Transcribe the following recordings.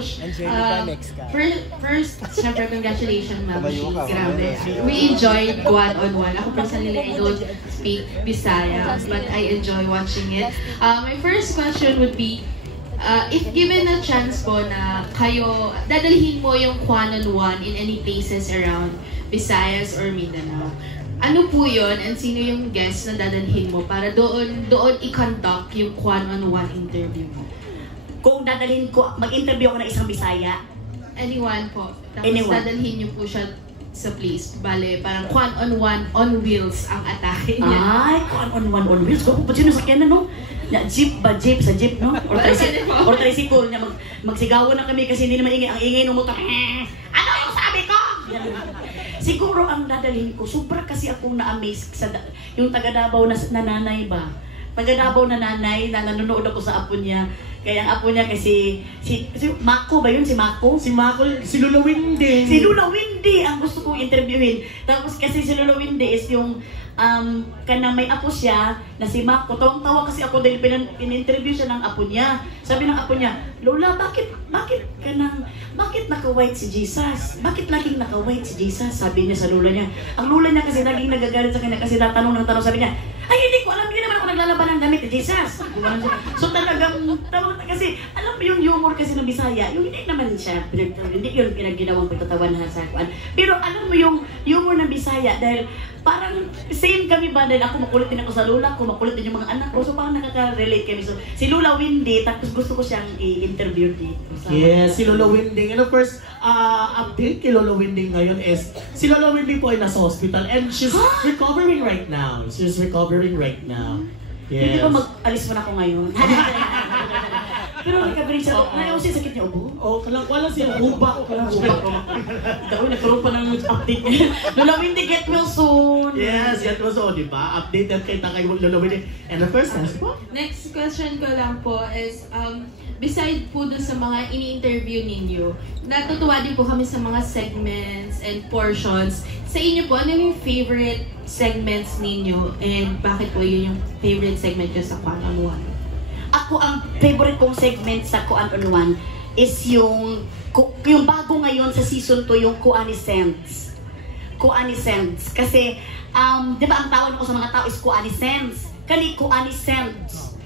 Push. Next ka. First, syempre, congratulations, Ma'am Shi. Grabe. We enjoyed one-on-one. Ako personally, I don't speak Bisaya, but I enjoy watching it. My first question would be, if given a chance po na kayo, dadalhin mo yung one-on-one in any places around Visayas or Mindanao, ano po yun and sino yung guest na dadalhin mo para doon i-conduct yung one-on-one interview mo? Kung dadalhin ko, mag-interview ako ng isang Bisaya. Anyone po. Tapos Anyone. dadalhin niyo po siya sa place. Bale, parang one-on-one on wheels ang atake niya. Ay, one-on-one on wheels. Kung pa sino sakyan na, no? Ya, jeep ba? Jeep sa jeep, no? Or tricycle niya. Magsigawan na kami kasi hindi naman ingay. Ang ingay ng motor. Ano yung sabi ko? Siguro ang dadalhin ko, sobra kasi akong na-amaze sa yung taga Davao na nanay ba? Taga Davao na nanay na nanonood ako sa apo niya. Kaya ang apo niya kasi si Mako ba yun? Si Mako? Si Mako, si Lula Windy. Si Lula Windy ang gusto kong interviewin. Tapos kasi si Lula Windy is yung kanang may apo siya na si Mako. Tawang-tawa kasi ako dahil pin-interview siya ng apo niya. Sabi ng apo niya, Lola, bakit naka-white si Jesus? Bakit laging naka-white si Jesus? Sabi niya sa Lola niya. Ang Lola niya kasi laging nagagalit sa kanya kasi natanong ng tanong. Sabi niya, ay hindi ko alam, hindi naman ako naglalaban ng damit ni Jesus. So talagang, kasi alam mo yung humor kasi ng Bisaya, yung hindi naman siya, hindi yun pinagginawang pagtatawan sa kuan. Pero alam mo yung humor ng Bisaya dahil parang same kami ba dahil ako makulit din ako sa lola ko, makulit din yung mga anak ko. So parang nakaka-relate kami. So si Lola Windy, tapos gusto ko siyang i-interview dito. Yes, si Lola Windy. And of course, update kay Lola Windy ngayon is, si Lola Windy po ay nasa hospital and she's recovering right now. She's recovering right now. Hindi Yes. ba mag-alis mo na ako ngayon? Pero recovering siya. Ngayon siya sakit niya ubo. Oh, wala siya uba. Daw, nagkaroon pa ng update niya. Lola Windy, get well soon! Yes, yan po so, di ba? Updated kay Lola Windy. And the first time po? Next question ko lang po is, beside po dun sa mga ini-interview ninyo, natutuwa din po kami sa mga segments and portions. Sa inyo po, ano yung favorite segments ninyo and bakit po yun yung favorite segment nyo sa one-on-one? Ako, ang favorite kong segment sa Kuan-on-One is yung bago ngayon sa season 2, yung Kuaniscents. Kuaniscents. Kasi, di ba ang tawag ko sa mga tao is Kuaniscents. Kani Kuaniscents.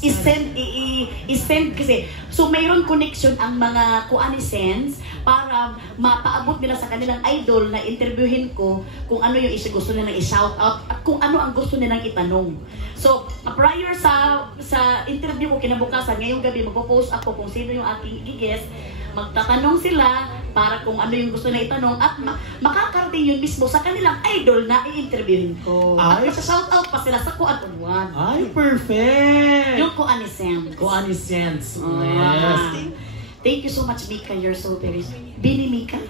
I-send kasi. So, mayroon connection ang mga Kuaniscents para mapaabot nila sa kanilang idol na interviewin ko kung ano yung gusto nilang i-shout out at kung ano ang gusto nilang itanong. So, prior sa interview ko kinabukasan, ngayong gabi magpo-post ako kung sino yung aking i-guest. Magtatanong sila para kung ano yung gusto na itanong at makakarating yun mismo sa kanilang idol na i-interviewin ko. At sa-shout out pa sila sa Kuan-on-One. Ay, perfect! Yung Kuaniscents. Kuaniscents. Yes. Yes. Thank you so much, Mika. You're so very Bini Mika.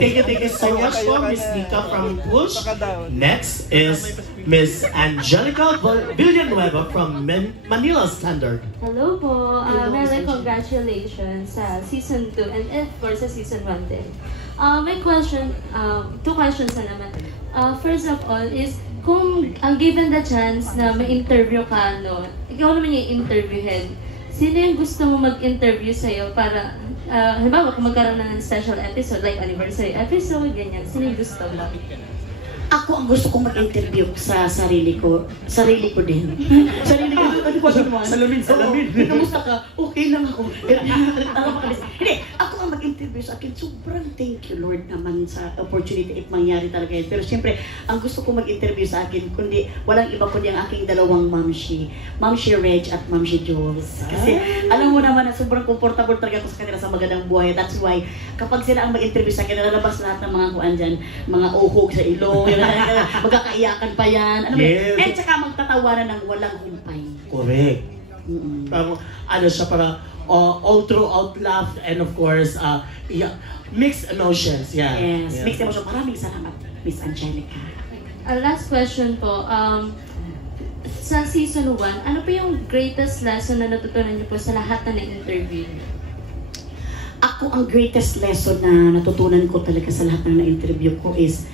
Thank you so much po, Miss Nika from Push. Next is Miss Angelica Villanueva from Manila Standard. Hello po. Mary, congratulations sa Season 2 and of course sa Season 1 din. My question, two questions na naman. First of all is, kung given the chance na ma-interview ka, no, ikaw naman yung interview head, sino yung gusto mo mag-interview sa'yo para, halimbawa kung magkaroon ng special episode, like anniversary episode, ganyan, sino yung gusto mo? Ako ang gusto kong mag-interview sa sarili ko din. Sarili ko, ano ko naman? Salamin. Kamusta ka? Okay lang ako. Hindi, ako ang mag-interview sa akin. Sobrang thank you, Lord, naman sa opportunity if mangyari talaga yun. Pero siyempre, ang gusto kong mag-interview sa akin, kundi walang iba kundi ang aking dalawang mamshi. Mamshi Reg at Mamshi Jules. Kasi alam mo naman na sobrang comfortable talaga ako sa kanila sa magandang buhay. That's why, kapag sila ang mag-interview sa akin, nalalabas lahat ng mga kuan dyan, mga uhog sa ilong, magkakaiyakan pa yan. Ano yes. At saka magtatawanan ng walang humpay. Correct. Parang, ano siya, parang all throughout laugh and of course, mixed emotions. Yeah. Yes, mixed emotions. Maraming salamat, Miss Angelica. Last question po. Sa Season 1, ano po yung greatest lesson na natutunan niyo po sa lahat na na-interview? Ako, ang greatest lesson na natutunan ko talaga sa lahat ng na-interview ko is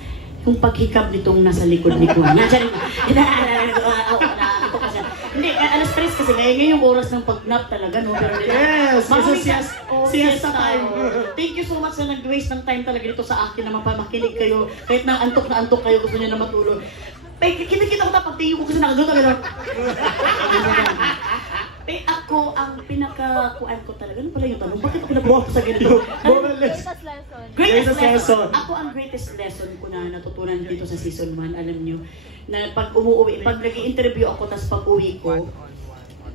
yung paghikab nitong nasa likod ni Juan. Hindi, alas 3 kasi ngayon yung oras ng pag-nap talaga, no? Pero Yes! Maraming Siesta time. Thank you so much na nag-waste ng time talaga dito sa akin na makinig kayo. Kahit na antok kayo, gusto niyo na matulog. Kita-kita ko na pagtingin ko kasi nakagano talaga. Ako, ang pinaka-kuan ko talaga, ano pala yung tanong? Bakit ako nabuha sa ganito? Greatest lesson. Ako ang greatest lesson ko na natutunan dito sa season 1, alam nyo, na pag umuwi, pag nag-i-interview ako, tas pag uwi ko,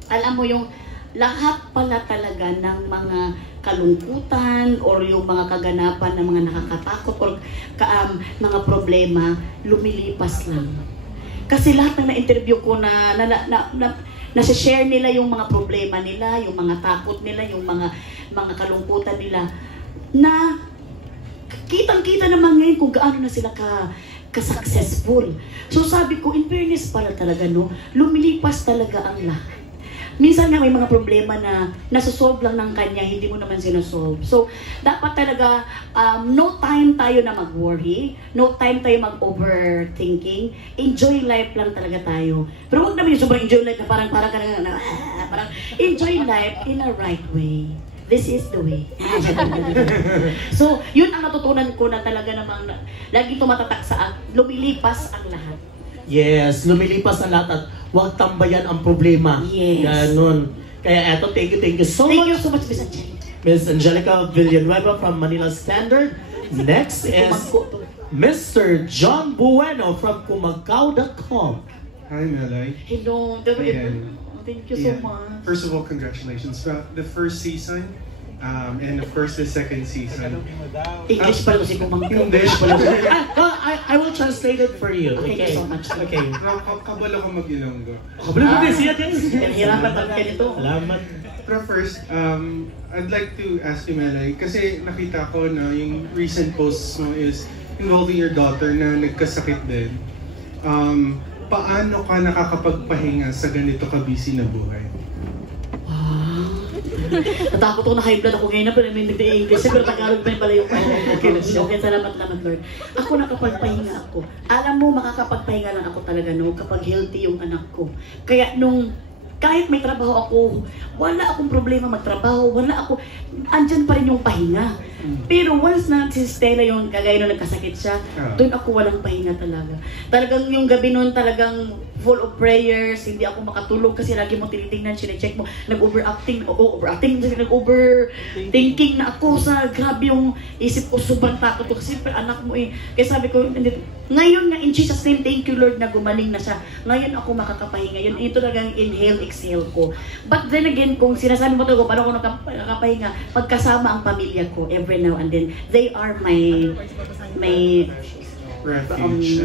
alam mo yung lahat pala talaga ng mga kalungkutan or yung mga kaganapan ng mga nakakatakot or mga problema, lumilipas lang. Kasi lahat ng na-interview ko nasa-share nila yung mga problema nila, yung mga takot nila, yung mga kalungkutan nila, na kitang-kita naman ngayon kung gaano na sila ka-successful. So sabi ko, in fairness para talaga, no, lumilipas talaga ang lahat. Minsan nga may mga problema na nasosolve lang ng kanya, hindi mo naman sinasolve. So, dapat talaga, no time tayo na mag-worry, no time tayo mag-overthinking, enjoy life lang talaga tayo. Pero huwag naman yung sobrang enjoy life na parang enjoy life in a right way. This is the way. So, yun ang natutunan ko na talaga namang lagi tumatatak sa lumilipas ang lahat. Yes, lumilipas ang lahat at huwag tambayan ang problema. Yes. Ganun. Kaya eto, thank you so Thank much. you so much, Miss Angelica. Miss Angelica Villanueva from Manila Standard. Next is Mr. John Bueno from Kumagaw.com. Hi, Melay. Hello. Ayan. Thank you so much. First of all, congratulations. The first season, and of course the second season. English pala si Kumangkaw. Hindi. I will translate it for you. Thank you so much. Okay. Kabalo ko mag-Ilonggo. Kabalo mo din siya din. Hirapan talaga nito. Salamat. Pero first, I'd like to ask you, Melay, kasi nakita ko na yung recent posts mo is involving your daughter na nagkasakit din. Paano ka nakakapagpahinga sa ganito ka-busy na buhay? Natakot ako na high blood ako ngayon na pero may nagdi-English pero Tagalog pa rin pala yung okay, salamat Lord. Ako nakapagpahinga ako. Alam mo, makakapagpahinga lang ako talaga no kapag healthy yung anak ko. Kaya kahit may trabaho ako, wala akong problema magtrabaho, andyan pa rin yung pahinga. Pero once na si Stella yung kagaya nung nagkasakit siya, doon ako walang pahinga talaga. Talagang yung gabi noon talagang full of prayers, hindi ako makatulog kasi lagi mo tinitingnan, sinecheck mo, nag-overthinking na ako sa grabe yung isip ko, sobrang takot ko kasi anak mo eh. Kaya sabi ko, ngayon nga in Jesus name, thank you Lord na gumaling na siya. Ngayon ako makakapahinga. Yun, ito talagang inhale, exhale ko. But then again, kung sinasabi mo talaga, paano ako nakakapahinga, pagkasama ang pamilya ko every now and then, they are my Refuge.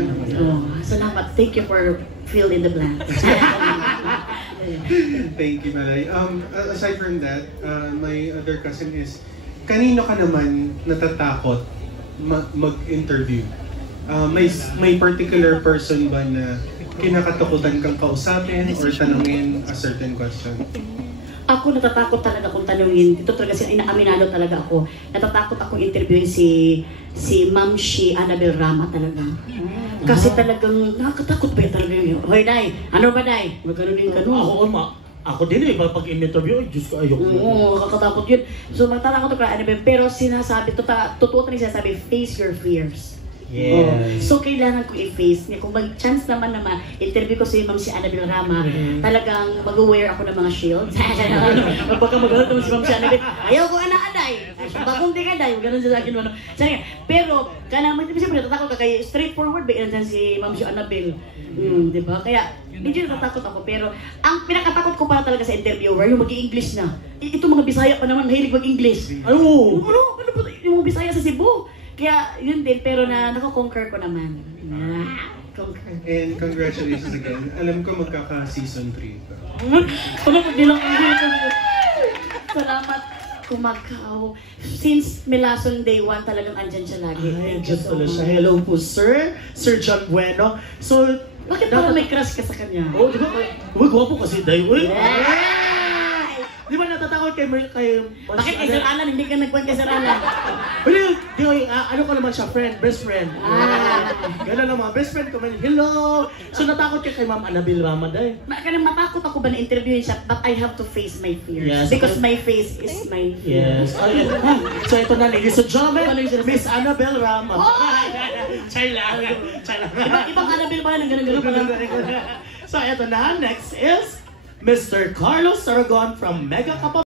salamat. Thank you for fill in the blank. Thank you, Melay. Aside from that, my other cousin is, kanino ka naman natatakot mag-interview? May particular person ba na kinakatakutan kang kausapin or tanungin a certain question? Ako natatakot talaga kung tanungin. Ito talaga inaaminado talaga ako. Natatakot akong interviewin si Ma'am Annabel Rama talaga. Kasi talagang nakakatakot pa talaga yun. Hoy, Day! Ano ba, Day? Magkano din ka nun? Ako din eh, pag in-interview, ay Diyos ko, ayoko. Oo, nakakatakot yun. So, magtatakot ako kay Annabel. Pero sinasabi, totoo talaga sinasabi, face your fears. Yes. So, kailangan ko i-face niya. Kung mag-chance naman interview ko si Ma'am Annabel Rama, talagang mag-wear ako ng mga shields. Baka mag-wear naman si Ma'am Annabel, ayaw ko anak-aday. Bagong di ka, day. Ganun sa akin. Pero, siyempre, natatakot ka kay straightforward ba yan si Ma'am Annabel. Diba? Kaya, medyo natatakot ako. Pero, ang pinakatakot ko para talaga sa interviewer, yung mag-i-English na. Ito mga Bisaya pa naman, mahilig mag-English. Ano ba? Yung mga Bisaya sa Cebu. Kaya yun din, pero nako-conquer ko naman. Conquer. And congratulations again. Alam ko magkaka-season 3 ka. Salamat, Kumagaw. Since Melason Day 1, talagang andyan siya lagi. Ay, just pala siya. Hello po, Sir John Bueno. So, bakit parang may crush ka sa kanya? Oh, di ba? Uy, gwapo kasi, Day. Uy! Di ba natatakot kay Bakit kay Sir Alan, hindi ka nagkwent kay Sir Alan? Ano ko naman siya, best friend. Gano'n naman, best friend ko man. Hello! So natakot ka kay Ma'am Annabel Ramaday. Kanang matakot ako ba na interviewin siya, but I have to face my fears. Yes. Because my face is my fear. Yes. So ito na, ladies and gentlemen, Miss Annabel Ramaday. Chay lang. Ibang Annabel ba ng gano'n-gano'n? So ito na, next is Mr. Carlos Aragon from Mega Kapal.